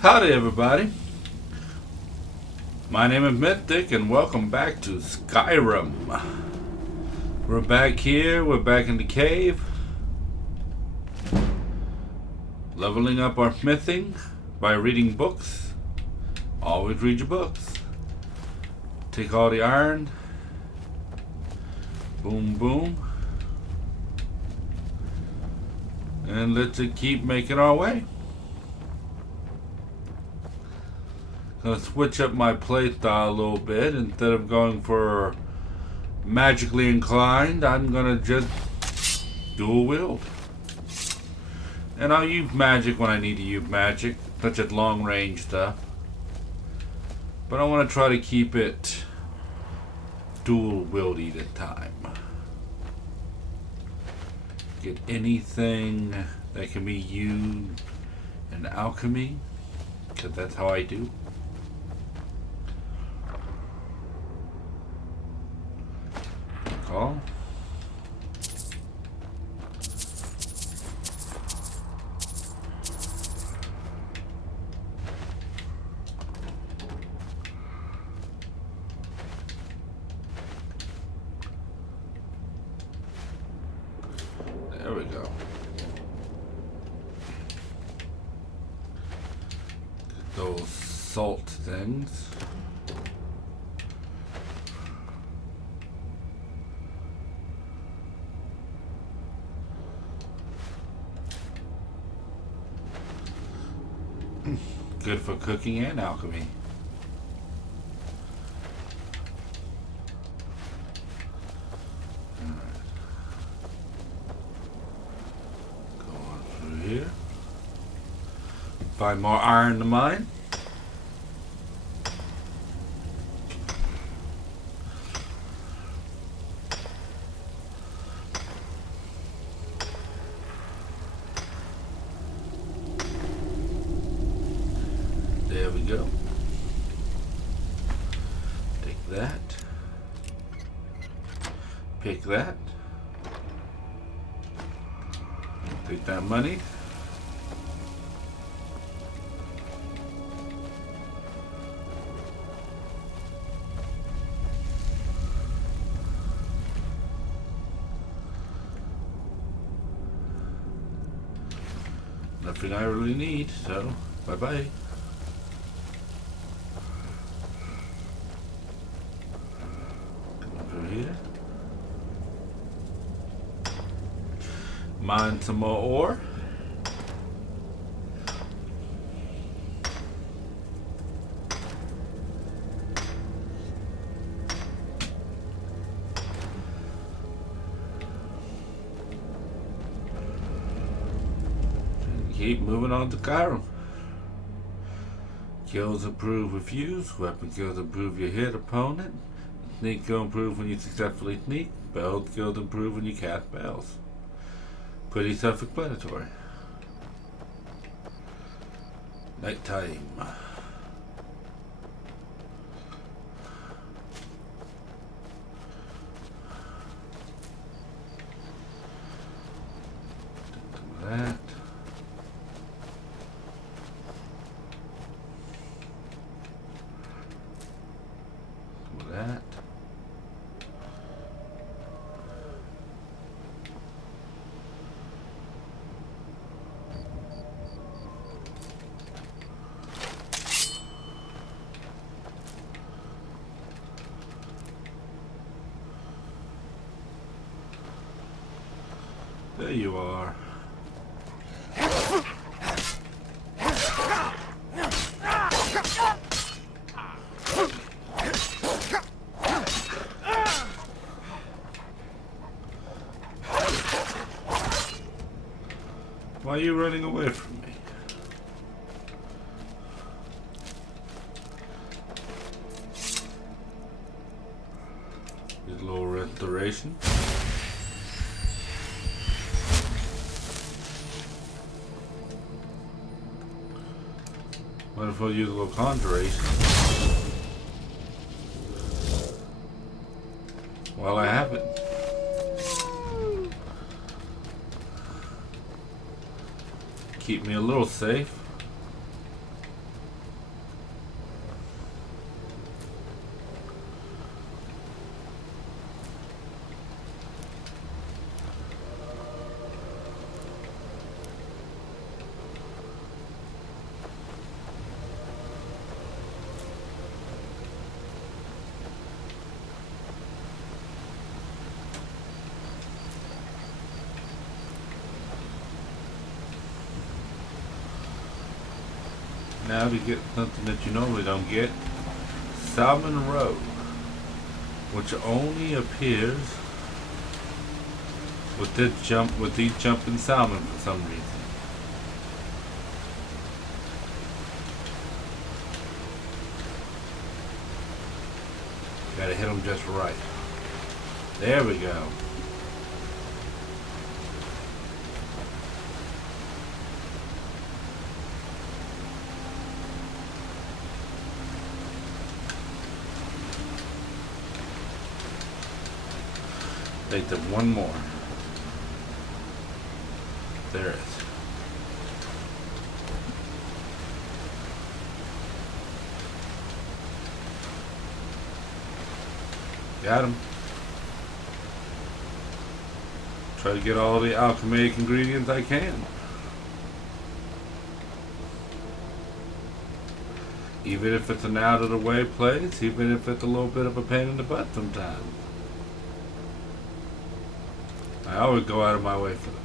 Howdy everybody, my name is Mythic and welcome back to Skyrim. We're back here, we're back in the cave, leveling up our smithing by reading books. Always read your books. Take all the iron, boom boom, and let's keep making our way. Gonna switch up my playstyle a little bit. Instead of going for magically inclined, I'm gonna just dual wield. And I'll use magic when I need to use magic, such as long range stuff. But I want to try to keep it dual wieldy this time. Get anything that can be used in alchemy, because that's how I do. Call. There we go. Those salt things. Good for cooking and alchemy. Alright. Go on through here. Find more iron to mine. There we go. Take that. Pick that. Take that money. Nothing I really need, so bye-bye. Here. Mine some more ore. And keep moving on to Skyrim. Kills improve with use. Weapon kills improve your hit opponent. Sneak skill improve when you successfully sneak. Spell skills improve when you cast spells. Pretty self-explanatory. Nighttime. Do that. Do that. There you are. Why are you running away from me? Get a little restoration. What if I use a little conjuration? While I have it. Keep me a little safe. now to get something that you normally don't get. Salmon Roe, which only appears with these jumping salmon for some reason. Gotta hit them just right. There we go. Take them one more. There it is. Got him. Try to get all the alchemic ingredients I can. Even if it's an out of the way place, even if it's a little bit of a pain in the butt sometimes. I always go out of my way for them.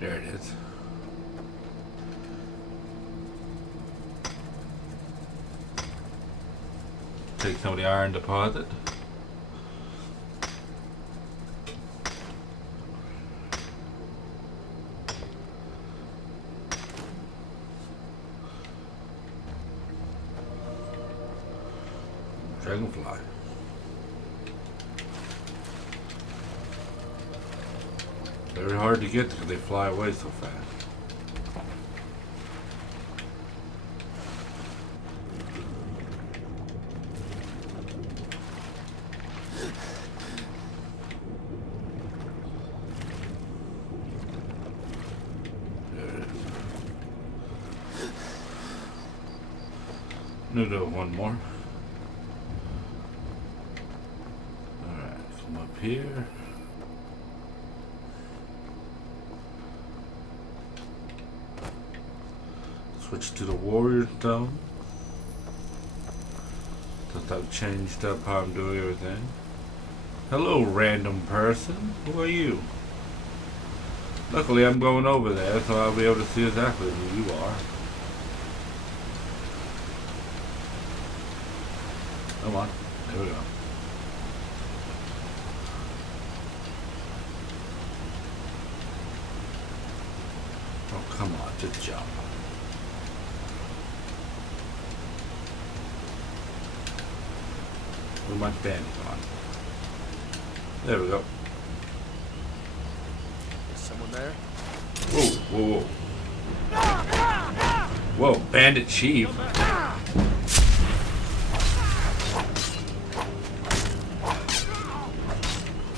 There it is. Take some of the iron deposit. Dragonfly. Very hard to get because they fly away so fast. No, one more. Alright, come up here. Switch to the warrior stone. Since I've changed up how I'm doing everything. Hello, random person. Who are you? Luckily, I'm going over there, so I'll be able to see exactly who you are. Come on. There we go. Oh, come on. Just jump. With my bandage on. There we go. Is someone there? Whoa. Whoa, bandit chief.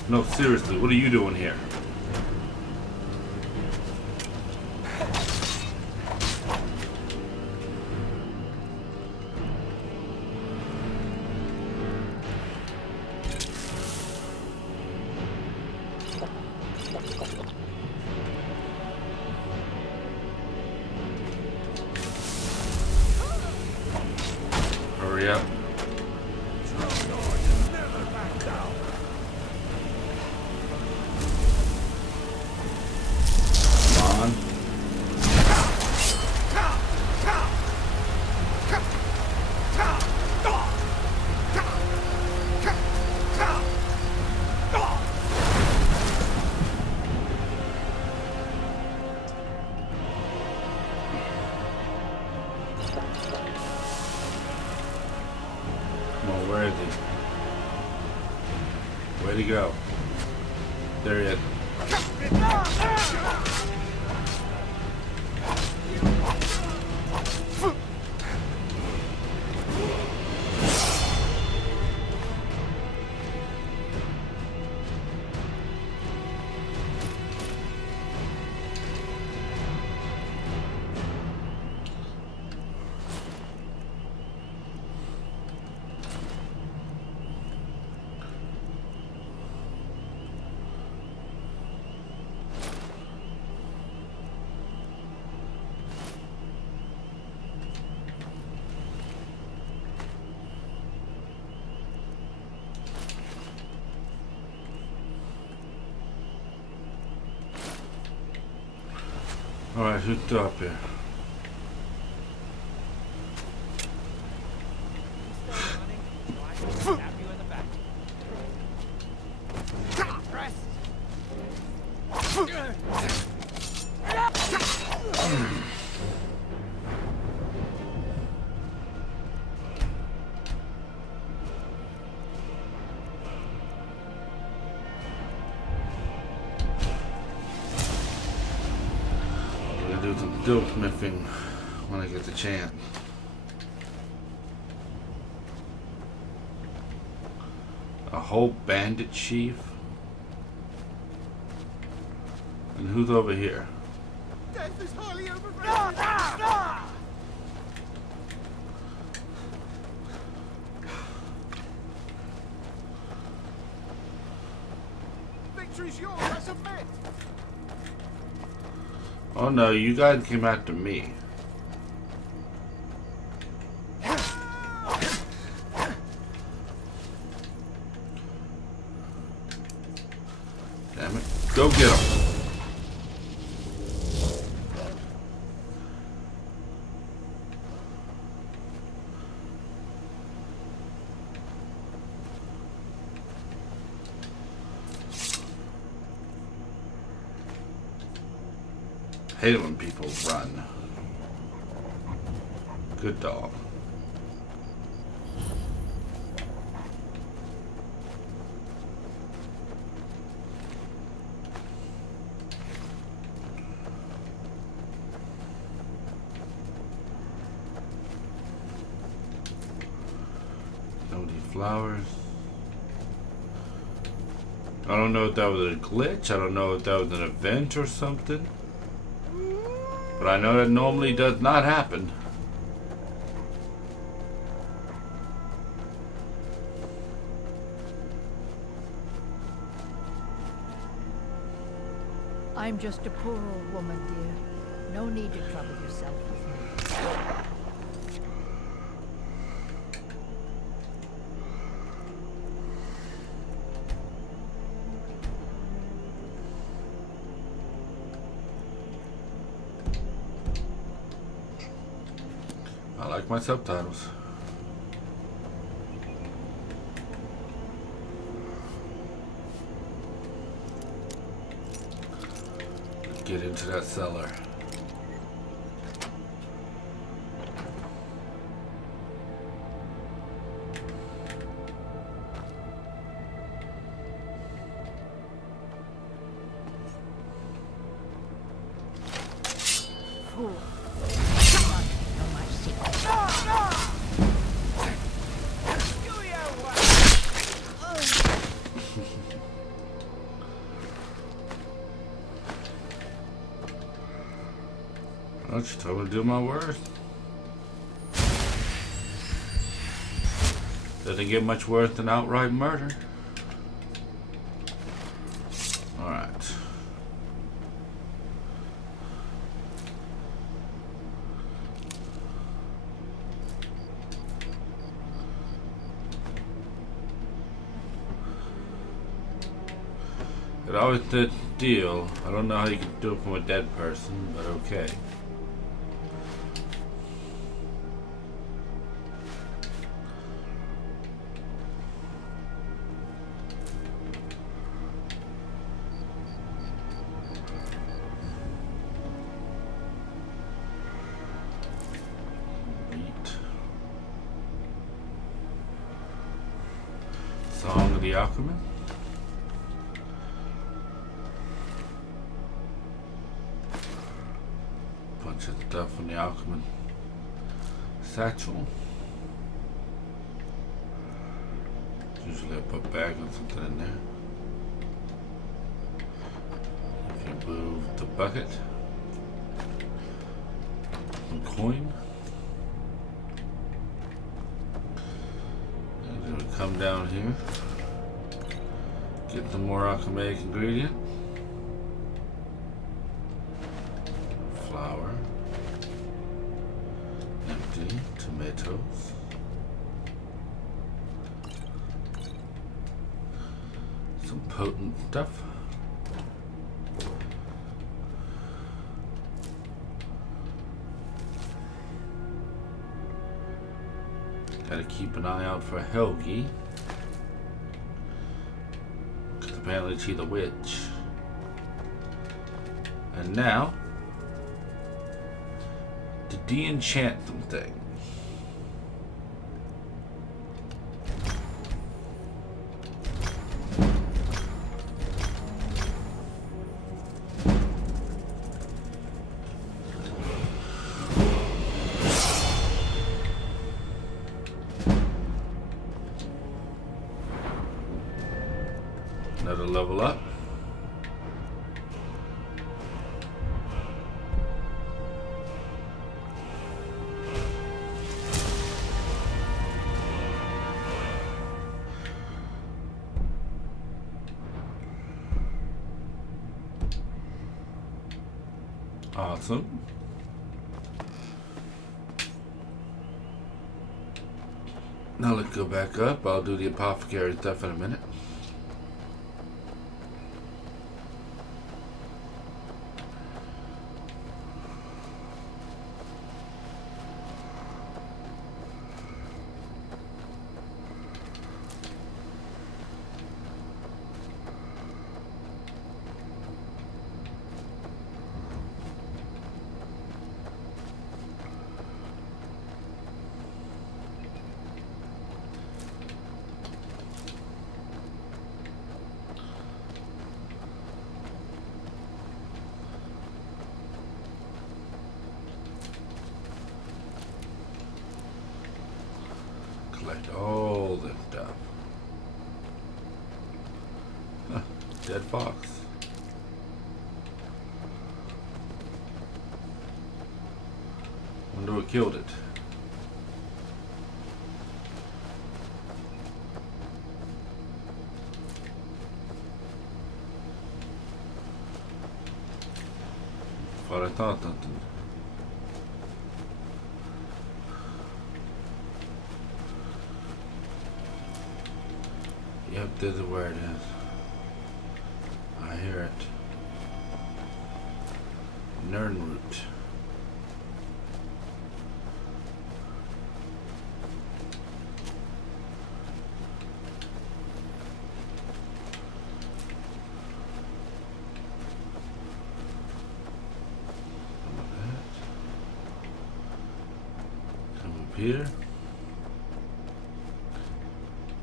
No, seriously, what are you doing here? Hurry up. Where is he? Where'd he go? There he is. Alright, who's up here? Do some guildsmithing when I get the chance. A whole bandit chief? And who's over here? Death is highly overrated. Victory's yours, I submit. Oh no, you guys came after me. Damn it. Go get him. Hate it when people run. Good dog. Don't eat flowers. I don't know if that was a glitch. I don't know if that was an event or something. But I know that normally does not happen. I'm just a poor old woman, dear. No need to trouble yourself with me. I like my subtitles. Let's get into that cellar. Fool. Well, she told me to do my worst. Doesn't get much worse than outright murder. Alright. It always did deal. I don't know how you can do it from a dead person, but okay. Song of the Alchemist. Bunch of stuff from the Alchemist satchel. Usually I put a bag or something in there. If you move the bucket, some coin. Come down here, get some more alchemic ingredient. Flour, empty, tomatoes, some potent stuff. Gotta keep an eye out for Helgi. Because apparently she's a witch. And now, to de-enchant some things. Another level up. Awesome. Now let's go back up. I'll do the apothecary stuff in a minute. Collect all this stuff. Huh, dead fox. Wonder what killed it. Thought I thought something. Yep, this is where it is. I hear it. Nernroot. Some of that. Come up here.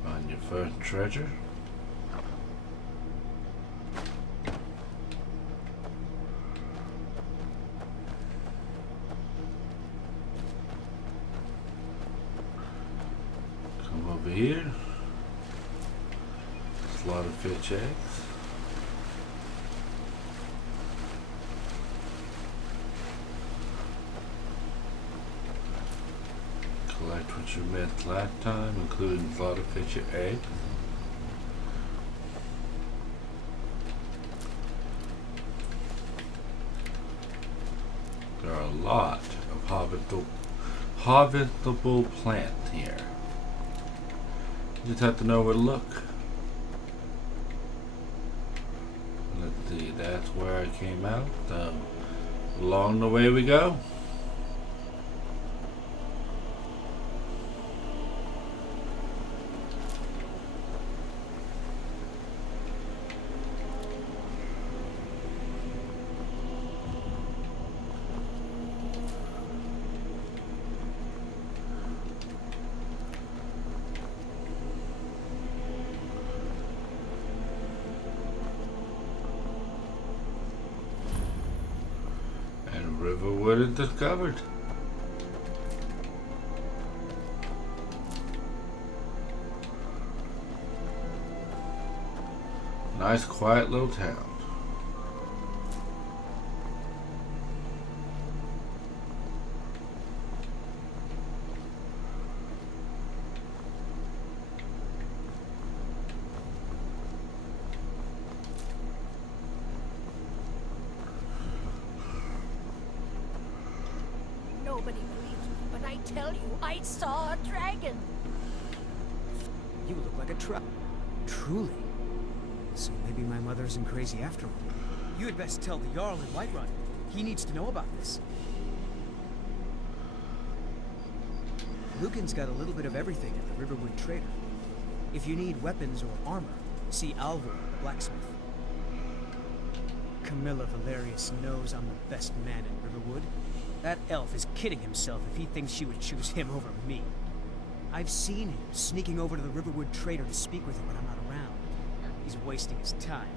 Find your first treasure. Come over here. Slaughter fish eggs. Collect what you missed last time, including slaughter fish eggs. There are a lot of harvestable plants here. You just have to know where to look. Let's see, that's where I came out. So, along the way we go. Riverwood is discovered. Nice quiet little town. Nobody believes me, but I tell you, I saw a dragon. You look like a Truly. So maybe my mother isn't crazy after all. You had best tell the Jarl in Whiterun. He needs to know about this. Lucan's got a little bit of everything at the Riverwood Trader. If you need weapons or armor, see Alvor, the blacksmith. Camilla Valerius knows I'm the best man in Riverwood. That elf is kidding himself if he thinks she would choose him over me. I've seen him sneaking over to the Riverwood Trader to speak with him when I'm not around. He's wasting his time.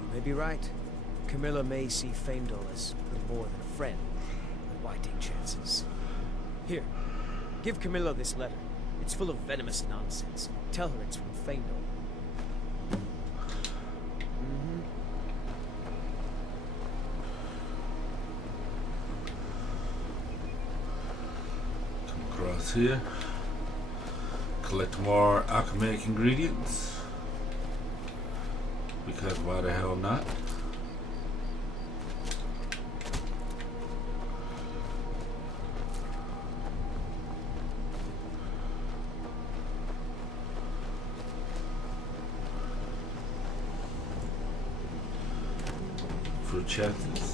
You may be right. Camilla may see Faendal as little more than a friend. But why take chances? Here, give Camilla this letter. It's full of venomous nonsense. Tell her it's from Faendal. Come across here. Collect more alchemic ingredients. Because why the hell not? Fruit chapters.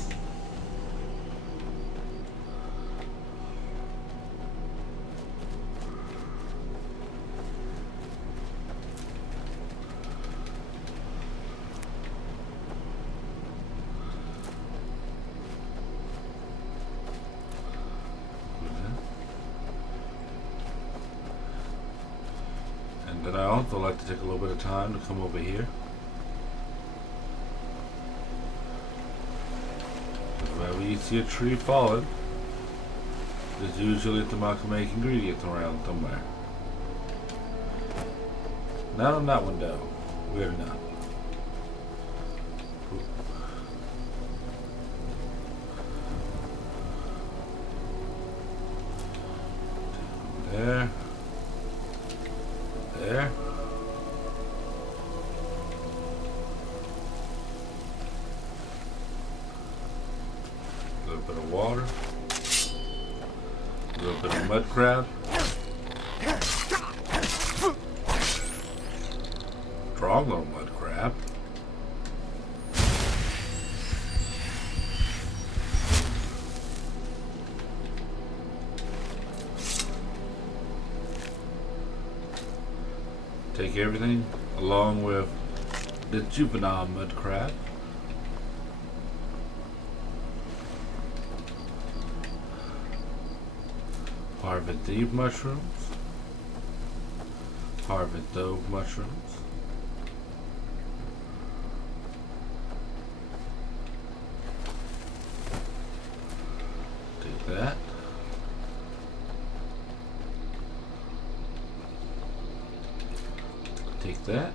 And then I also like to take a little bit of time to come over here. Whenever you see a tree falling, there's usually some alchemic ingredients around somewhere. Not on that one though. We're not. There. There. A little bit of water. A little bit of mud crab. Strong little mud crab. Take everything along with the juvenile mud crab. Harvest these mushrooms. Harvest those mushrooms. Take that. Take that.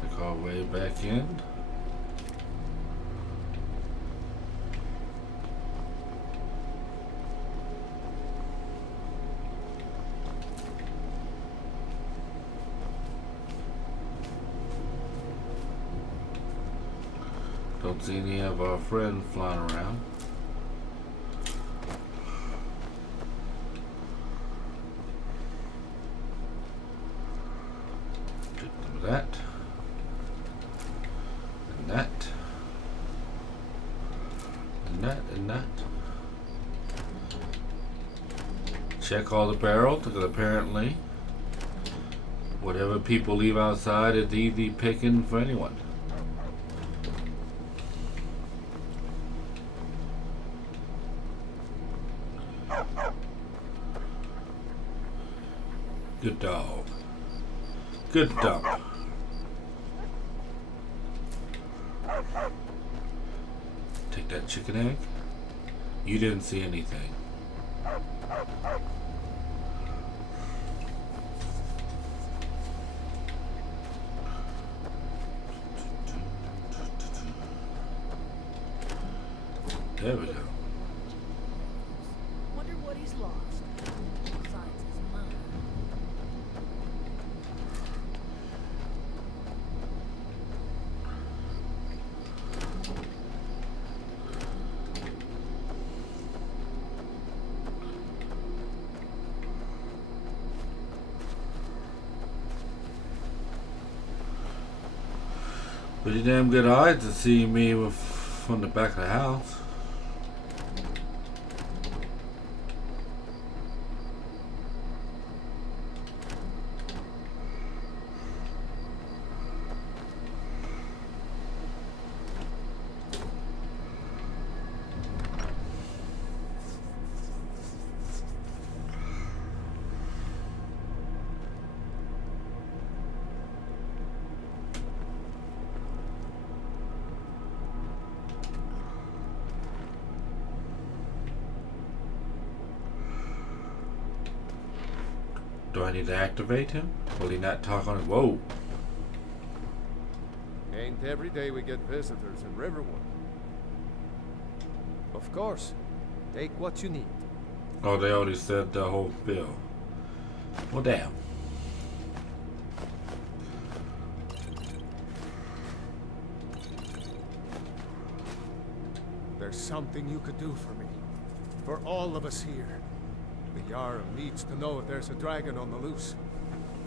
Make our way back in. Don't see any of our friends flying around. Take some of that. And that. And that and that. Check all the barrels because apparently whatever people leave outside is easy picking for anyone. Good dog. Good dog. Take that chicken egg. You didn't see anything. There we go. Wonder what he's lost. Besides his mind. Pretty damn good eyes to see me with from the back of the house. Do I need to activate him? Will he not talk on it? Whoa. Ain't every day we get visitors in Riverwood. Of course. Take what you need. Oh, they already said the whole bill. Well, damn. There's something you could do for me. For all of us here. The Jarl needs to know if there's a dragon on the loose.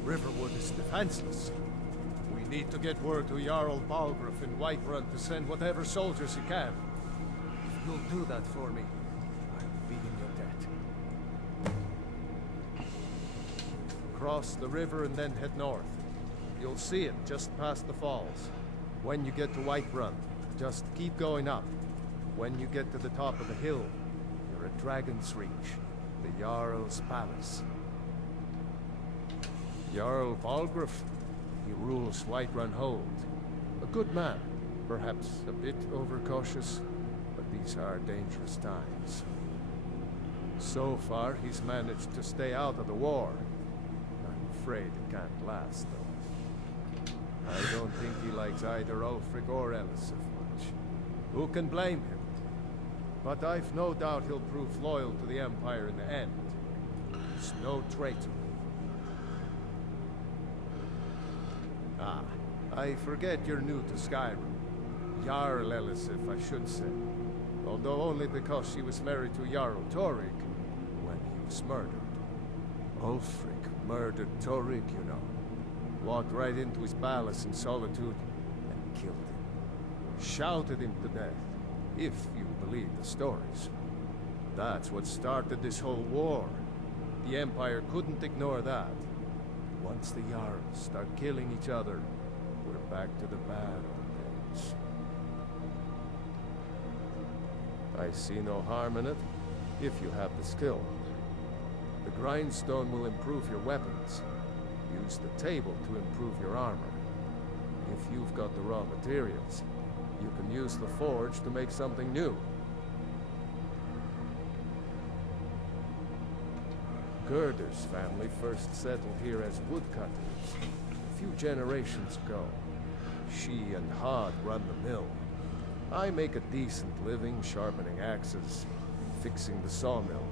Riverwood is defenseless. We need to get word to Jarl Balgruuf in Whiterun to send whatever soldiers he can. If you'll do that for me, I'll be in your debt. Cross the river and then head north. You'll see it just past the falls. When you get to Whiterun, just keep going up. When you get to the top of the hill, you're at Dragon's Reach. The Jarl's palace. Jarl Balgruuf, he rules Whiterun Hold. A good man, perhaps a bit overcautious, but these are dangerous times. So far, he's managed to stay out of the war. I'm afraid it can't last, though. I don't think he likes either Ulfric or Elisif much. Who can blame him? But I've no doubt he'll prove loyal to the Empire in the end. He's no traitor. Ah, I forget you're new to Skyrim. Jarl Elisif, I should say. Although only because she was married to Jarl Torik when he was murdered. Ulfric murdered Torik, you know. Walked right into his palace in solitude and killed him. Shouted him to death. If you believe the stories. That's what started this whole war. The Empire couldn't ignore that. Once the Jarls start killing each other, we're back to the bad old days. I see no harm in it, if you have the skill. The grindstone will improve your weapons. Use the table to improve your armor. If you've got the raw materials, you can use the forge to make something new. Gerder's family first settled here as woodcutters a few generations ago. She and Hod run the mill. I make a decent living sharpening axes, fixing the sawmill.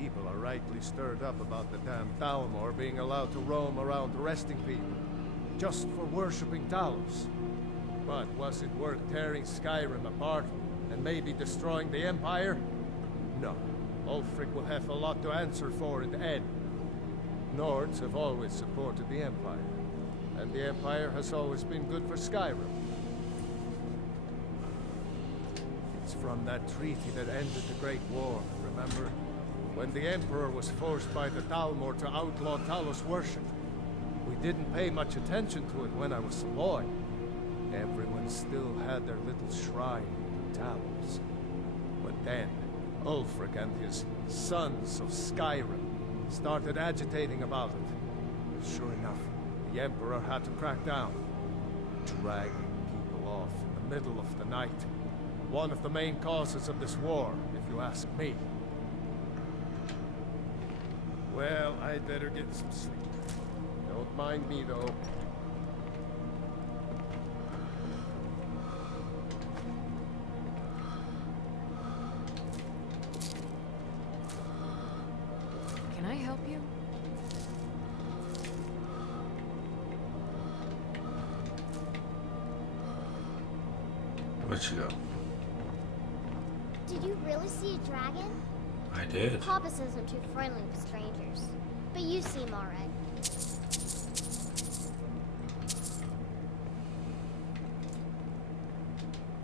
People are rightly stirred up about the damn Thalmor being allowed to roam around arresting people. Just for worshipping Talos. But was it worth tearing Skyrim apart and maybe destroying the Empire? No. Ulfric will have a lot to answer for in the end. Nords have always supported the Empire, and the Empire has always been good for Skyrim. It's from that treaty that ended the Great War, remember? When the Emperor was forced by the Thalmor to outlaw Talos worship. We didn't pay much attention to it when I was a boy. Everyone still had their little shrine to Talos. But then, Ulfric and his sons of Skyrim started agitating about it. Sure enough, the Emperor had to crack down. Dragging people off in the middle of the night. One of the main causes of this war, if you ask me. Well, I'd better get some sleep. Don't mind me, though. Can I help you? Where'd she go? Did you really see a dragon? I did. Papa says I'm too friendly with strangers. But you seem alright.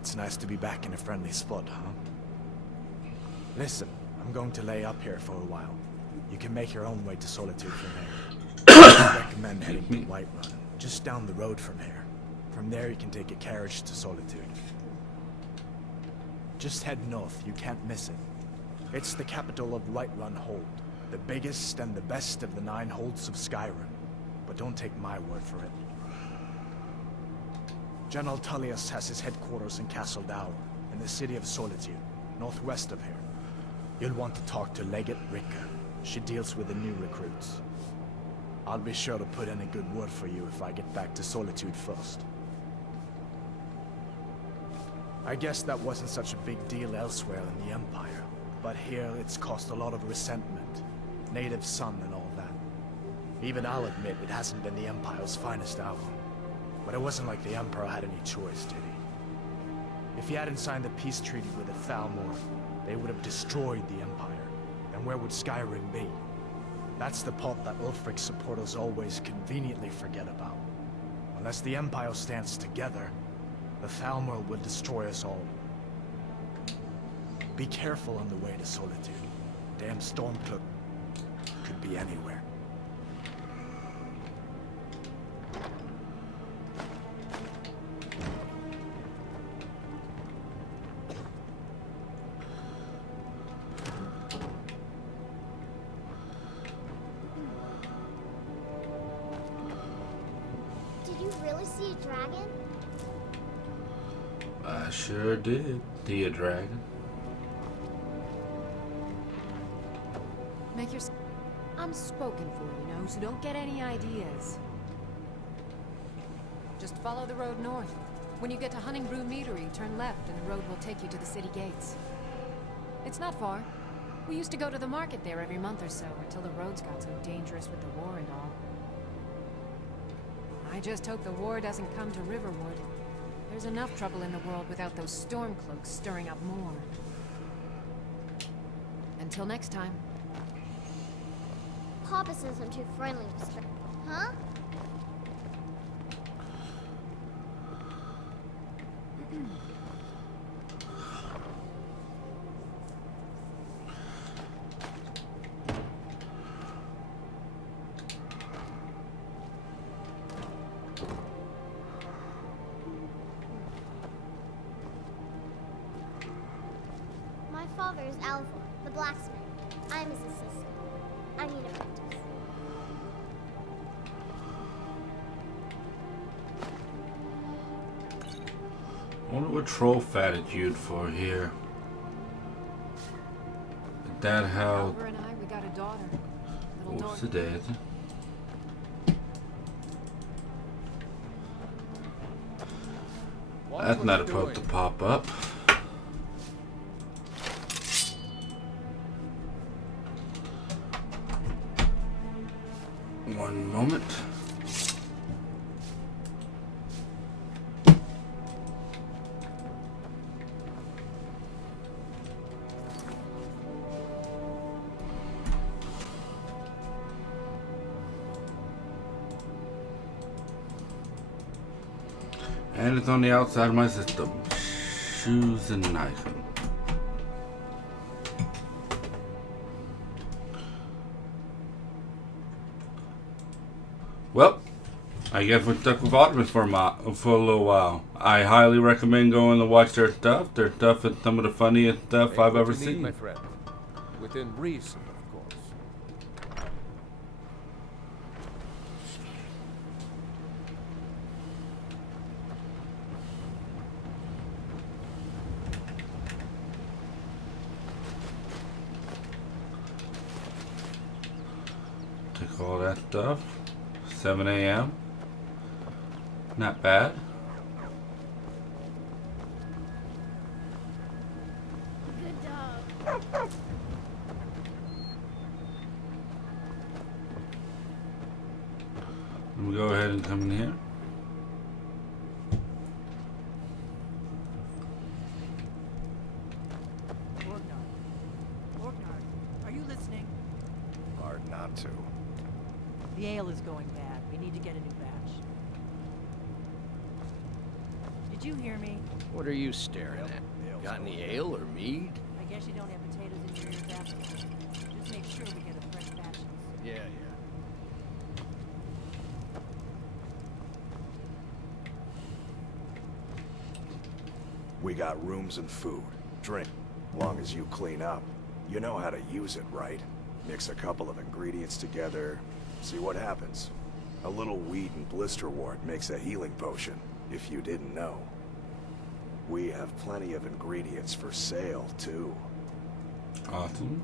It's nice to be back in a friendly spot, huh? Listen, I'm going to lay up here for a while. You can make your own way to Solitude from here. I recommend heading to Whiterun, just down the road from here. From there you can take a carriage to Solitude. Just head north, you can't miss it. It's the capital of Whiterun Hold, the biggest and the best of the 9 holds of Skyrim. But don't take my word for it. General Tullius has his headquarters in Castle Dower, in the city of Solitude, northwest of here. You'll want to talk to Legate Ricka. She deals with the new recruits. I'll be sure to put in a good word for you if I get back to Solitude first. I guess that wasn't such a big deal elsewhere in the Empire, but here it's caused a lot of resentment. Native son and all that. Even I'll admit it hasn't been the Empire's finest hour. But it wasn't like the Emperor had any choice, did he? If he hadn't signed the peace treaty with the Thalmor, they would have destroyed the Empire. And where would Skyrim be? That's the part that Ulfric's supporters always conveniently forget about. Unless the Empire stands together, the Thalmor will destroy us all. Be careful on the way to Solitude. Damn Stormcloak could be anywhere. Did you really see a dragon? I sure did. See a dragon. Make your... I'm spoken for, you know, so don't get any ideas. Just follow the road north. When you get to Honningbrew Meadery, turn left and the road will take you to the city gates. It's not far. We used to go to the market there every month or so, until the roads got so dangerous with the war and all. I just hope the war doesn't come to Riverwood. There's enough trouble in the world without those Stormcloaks stirring up more. Until next time. Papa says I'm too friendly to stray. Huh? My father is Alvor, the blacksmith. I'm his assistant. I need a apprentice. I wonder what troll attitude for here. Is that how... Alvar and I, we got a daughter. Little What's daughter. the dad? Watch That's what not you're about to doing. pop up. One moment. And it's on the outside of my system. Shoes and knife. Well, I guess we're stuck with Artemis for a little while. I highly recommend going to watch their stuff. Their stuff is some of the funniest stuff Take I've what ever you need, seen. my friend. Within reason, of course. Take all that stuff. 7 a.m. Not bad. Good dog. Let me go ahead and come in here. Orknard, are you listening? Hard not to. The ale is going bad. We need to get a new batch. Did you hear me? What are you staring at? Got any ale or mead? I guess you don't have potatoes in your basket. Just make sure we get a fresh batch. Yeah. We got rooms and food, drink, long as you clean up. You know how to use it, right? Mix a couple of ingredients together, see what happens. A little weed and blisterwort makes a healing potion, if you didn't know. We have plenty of ingredients for sale, too. Awesome.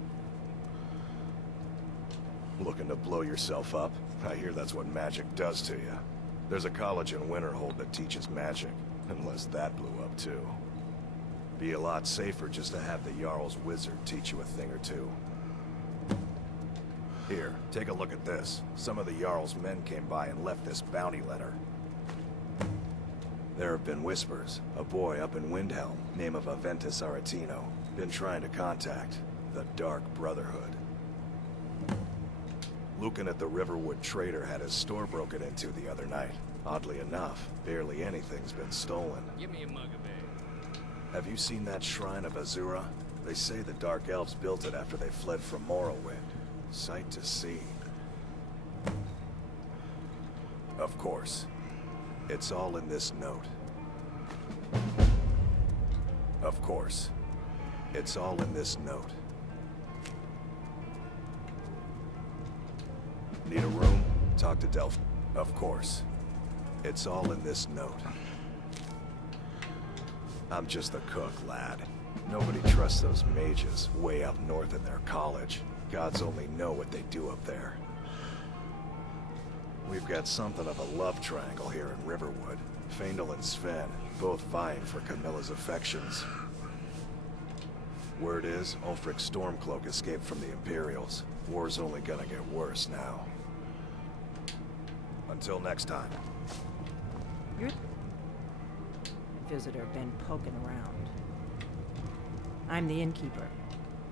Looking to blow yourself up? I hear that's what magic does to you. There's a college in Winterhold that teaches magic, unless that blew up too. Be a lot safer just to have the Jarl's wizard teach you a thing or two. Here, take a look at this. Some of the Jarl's men came by and left this bounty letter. There have been whispers. A boy up in Windhelm, name of Aventus Aretino, been trying to contact the Dark Brotherhood. Lucan at the Riverwood Trader had his store broken into the other night. Oddly enough, barely anything's been stolen. Give me a mug of ale. Have you seen that shrine of Azura? They say the Dark Elves built it after they fled from Morrowind. Sight to see. Of course. It's all in this note. Of course. It's all in this note. Need a room? Talk to Delph. Of course. It's all in this note. I'm just a cook, lad. Nobody trusts those mages way up north in their college. Gods only know what they do up there. We've got something of a love triangle here in Riverwood. Faendal and Sven, both vying for Camilla's affections. Word is, Ulfric Stormcloak escaped from the Imperials. War's only gonna get worse now. Until next time. Your visitor been poking around. I'm the innkeeper.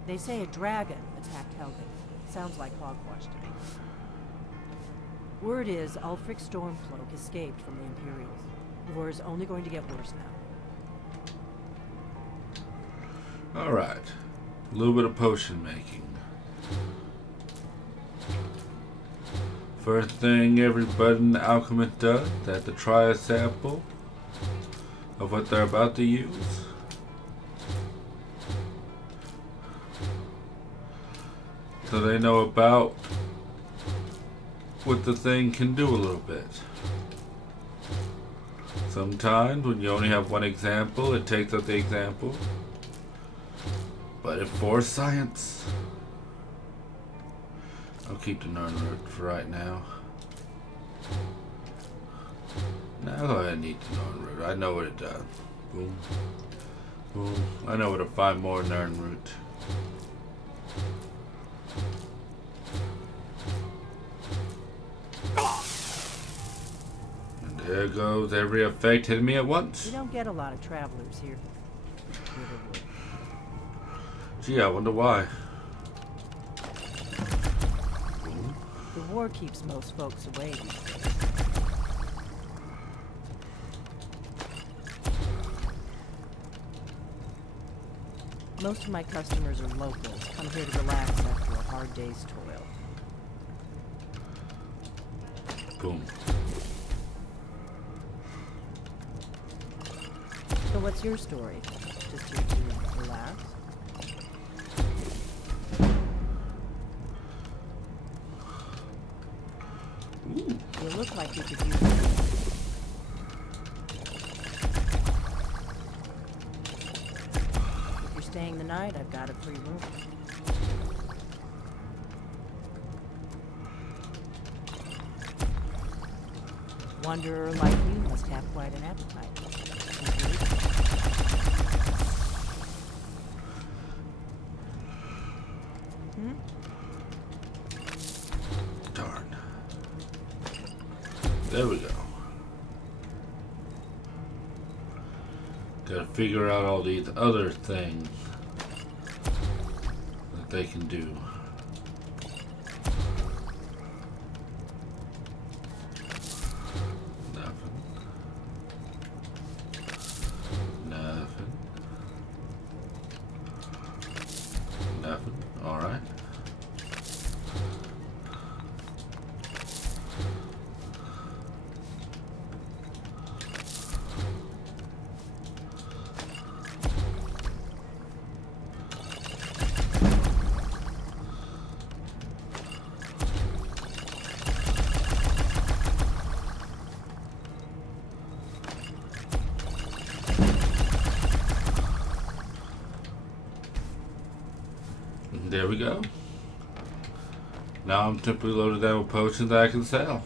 They say a dragon attacked Helgen. Sounds like hogwash to me. Word is Ulfric Stormcloak escaped from the Imperials. War is only going to get worse now. Alright. A little bit of potion making. First thing everybody in the alchemist does, they have to try a sample of what they're about to use. So they know about what the thing can do a little bit. Sometimes when you only have one example, it takes up the example. But if for science, I'll keep the Nernroot for right now. Now go ahead and eat the Nernroot. I know what it does. Boom. Boom. I know where to find more Nernroot. And there goes every effect hitting me at once. You don't get a lot of travelers here. Riverwood. Gee, I wonder why. The war keeps most folks away these days. Most of my customers are locals, come here to relax after a hard day's toil. Boom. So what's your story? Just here to relax? Ooh. You look like you could use it. If you're staying the night, I've got a free room. Wanderer like you must have quite an appetite. Hmm? Darn. There we go. Gotta figure out all these other things that they can do. Nothing. There we go. Now I'm simply loaded down with potions that I can sell.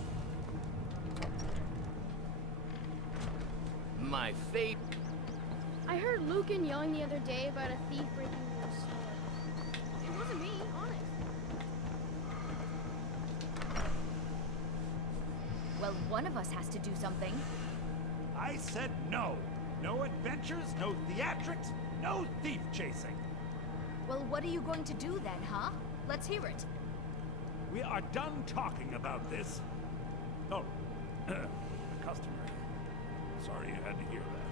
My fate. I heard Lucan yelling the other day about a thief breaking into a store. It wasn't me, honest. Well, one of us has to do something. I said no. No adventures, no theatrics, no thief chasing. Well, what are you going to do then, huh? Let's hear it. We are done talking about this. Oh, customary. Sorry you had to hear that.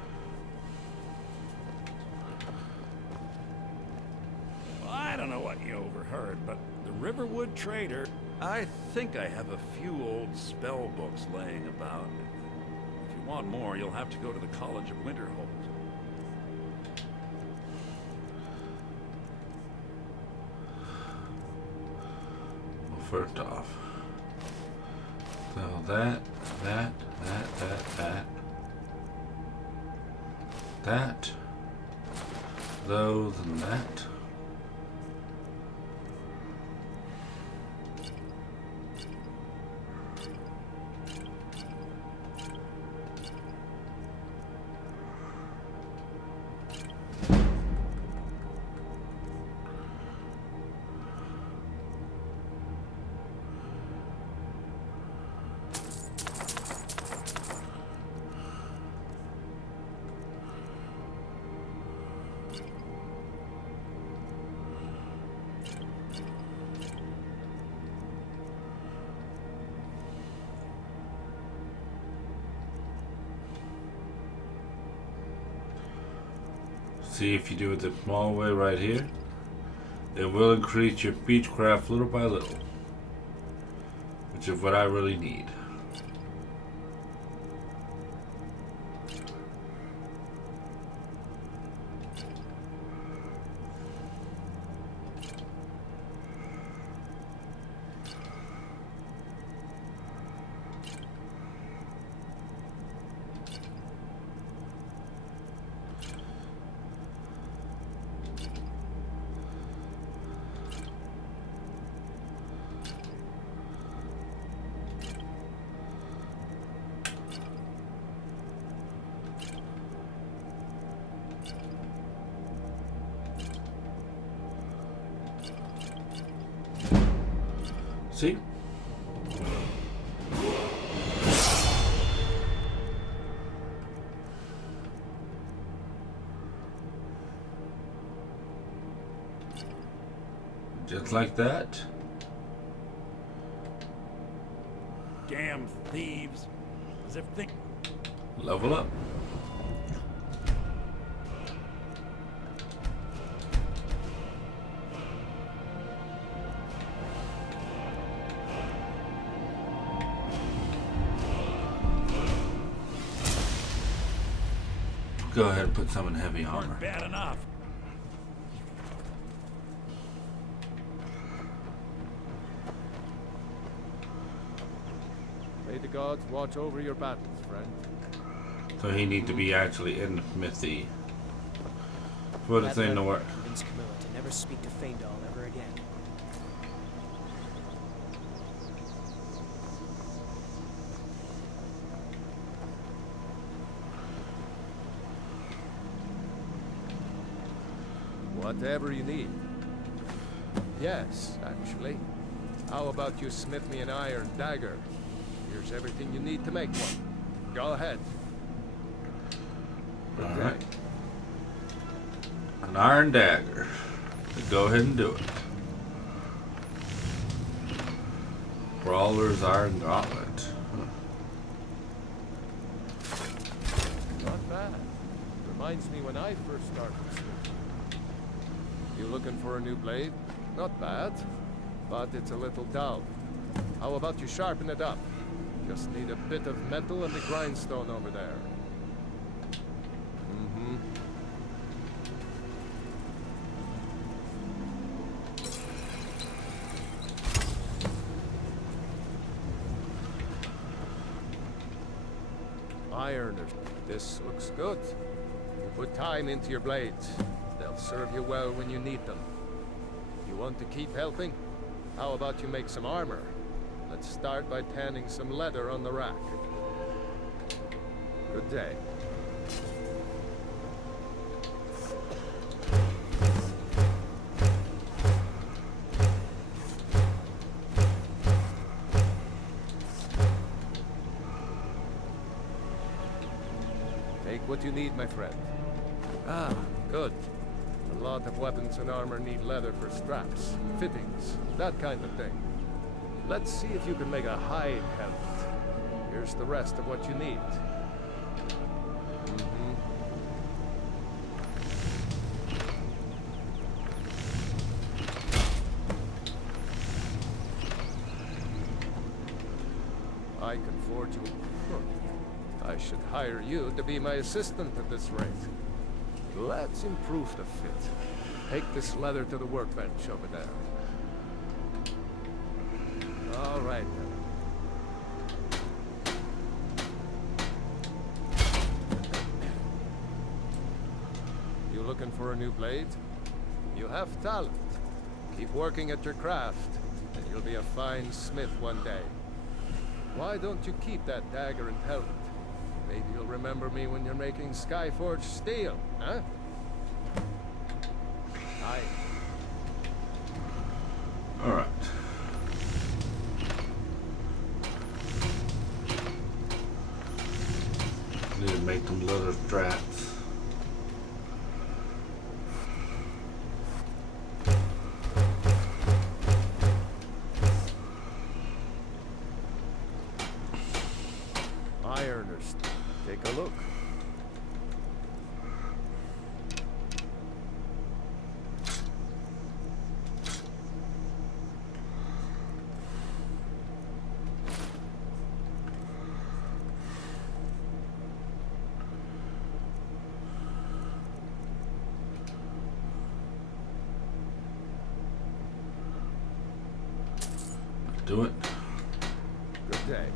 Well, I don't know what you overheard, but the Riverwood trader... I think I have a few old spell books laying about. If you want more, you'll have to go to the College of Winterhold. First off, so that, those and that. See, if you do it the small way right here, it will increase your beechcraft little by little, which is what I really need. See? Just like that. Damn thieves. As if think... Level up. Go ahead and put some in heavy armor. Weren't bad enough. May the gods watch over your battles, friend. So he need to be actually in the smithy for the thing to work. Convince Camilla to never speak to Faendal ever again. Whatever you need. Yes, actually. How about you smith me an iron dagger? Here's everything you need to make one. Go ahead. All right. An iron dagger. Go ahead and do it. Brawler's iron gauntlet. Not bad. Reminds me when I first started smithing. You looking for a new blade? Not bad, but it's a little dull. How about you sharpen it up? Just need a bit of metal and a grindstone over there. Mm-hmm. Ironers, this looks good. You put time into your blades. They'll serve you well when you need them. You You want to keep helping? How about you make some armor? Let's start by tanning some leather on the rack. Good day. Take what you need, my friend. Ah, good. A lot of weapons and armor need leather for straps, fittings, that kind of thing. Let's see if you can make a hide helmet. Here's the rest of what you need. I can forge you. I should hire you to be my assistant at this rate. Let's improve the fit. Take this leather to the workbench over there. All right, then. You looking for a new blade? You have talent. Keep working at your craft, and you'll be a fine smith one day. Why don't you keep that dagger and helmet? Maybe you'll remember me when you're making Skyforged steel, huh? Aye. All right. Need to make them leather straps. Ironers, take a look. Do it. Good day.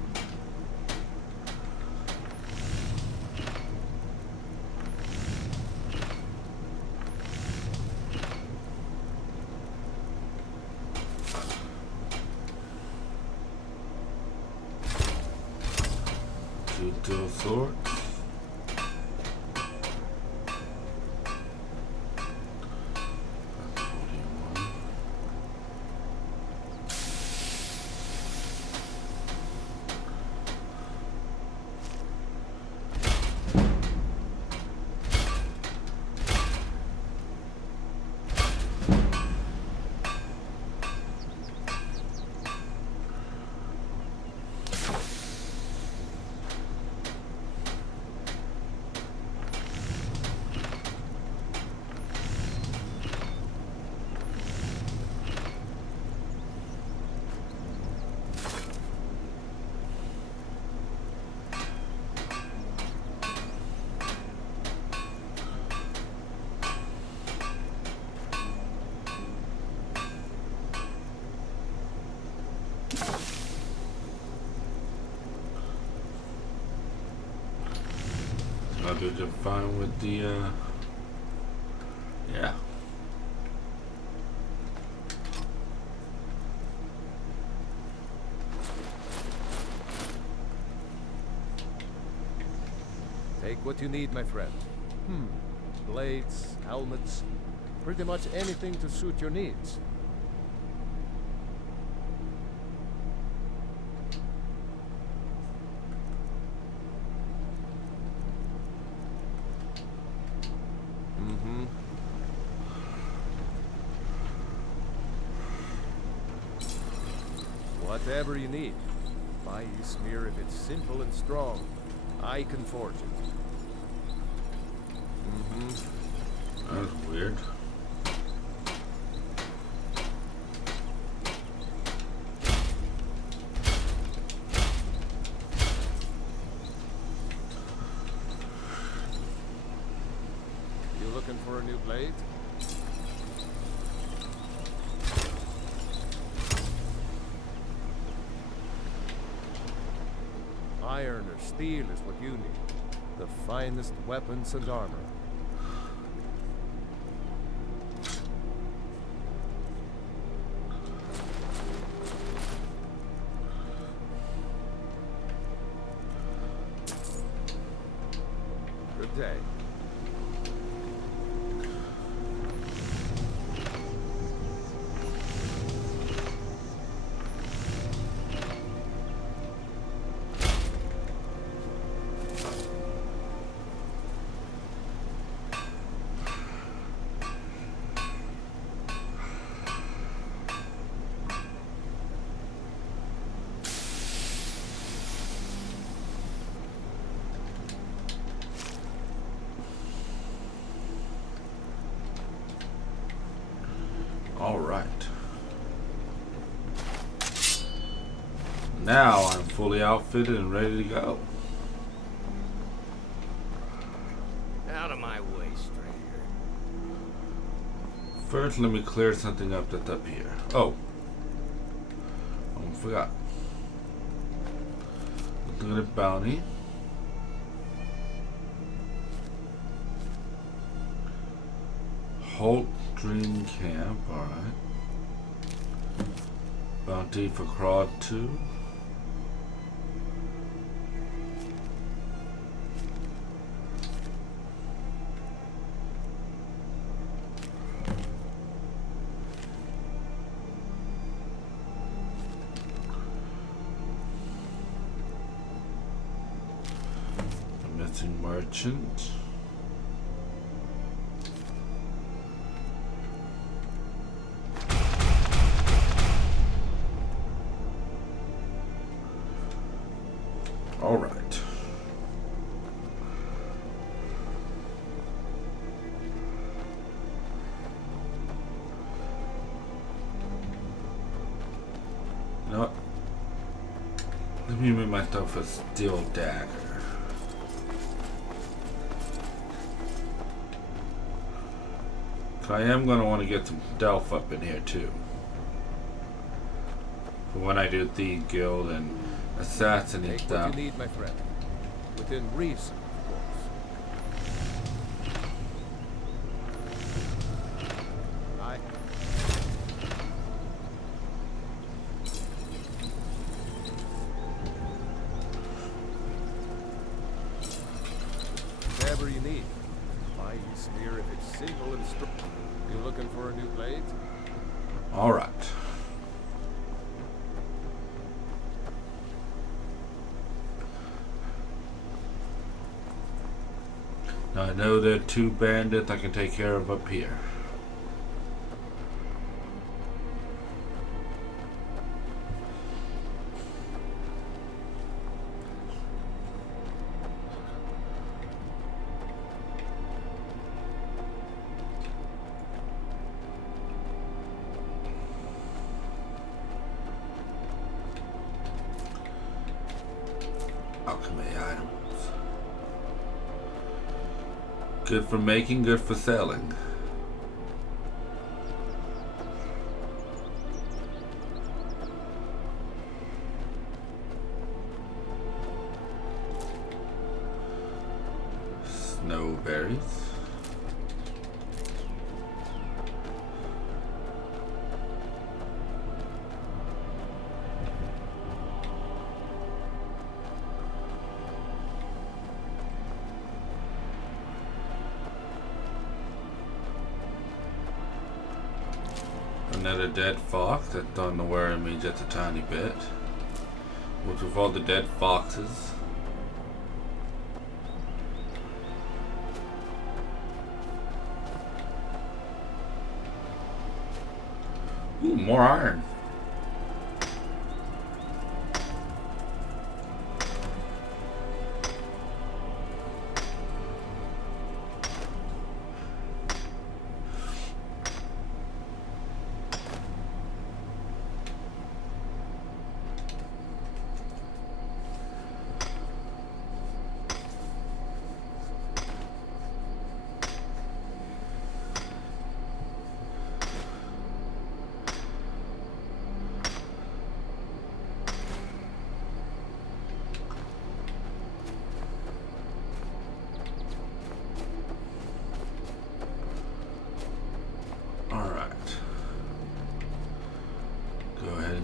Two dual swords. That's 41. I'll do just fine with the, yeah. Take what you need, my friend. Blades, helmets, pretty much anything to suit your needs. Whatever you need. Buy Ysmir if it's simple and strong. I can forge it. That's weird. You looking for a new blade? Iron or steel is what you need. The finest weapons and armor. day. All right. Now I'm fully outfitted and ready to go. Out of my way, stranger. First, let me clear something up that's up here. Oh. I forgot. Looking at bounty. Holt Dream Camp, alright. Bounty for Crawd 2. A missing merchant. All right. You know what? Let me make myself a steel dagger. I am going to want to get some delf up in here too. For when I do Thieves Guild and assassinate Take stuff. what you need, my friend. Within reason, of course. Aye. Whatever you need. My spear if it's simple and strong. You looking for a new blade? All right. Now I know there are 2 bandits I can take care of up here. Alchemy items. Good for making, good for selling. Snowberries. Another dead fox. That's starting to worry me just a tiny bit. What's with all the dead foxes? Ooh, more iron.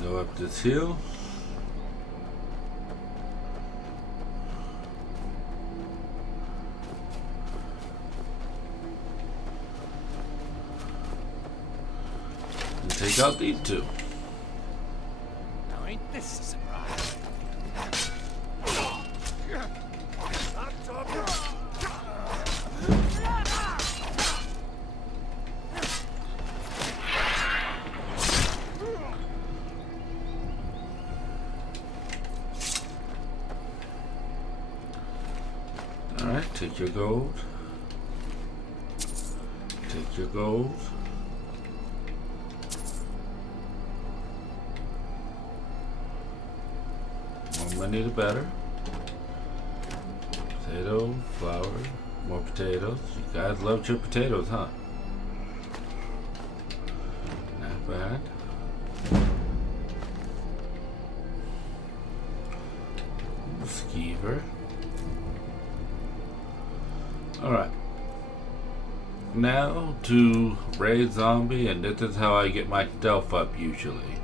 Up this hill. take out these two. Now ain't this a surprise? Alright, take your gold. Take your gold. More money the better. Potato, flour, more potatoes. You guys loved your potatoes, huh? Not bad. Skeever. Alright. Now to raid zombie, and this is how I get my stealth up usually.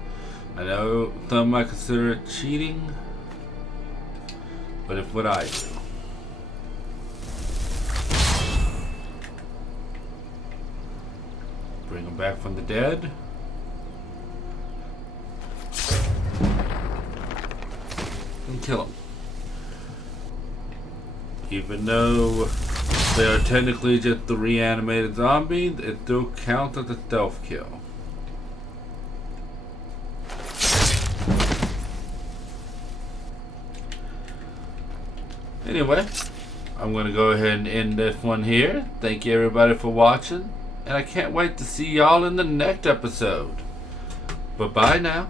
I know some might consider it cheating, but it's what I do. Bring them back from the dead. And kill them. Even though they are technically just the reanimated zombies, it still counts as a stealth kill. Anyway, I'm going to go ahead and end this one here. Thank you everybody for watching, and I can't wait to see y'all in the next episode. Bye-bye now.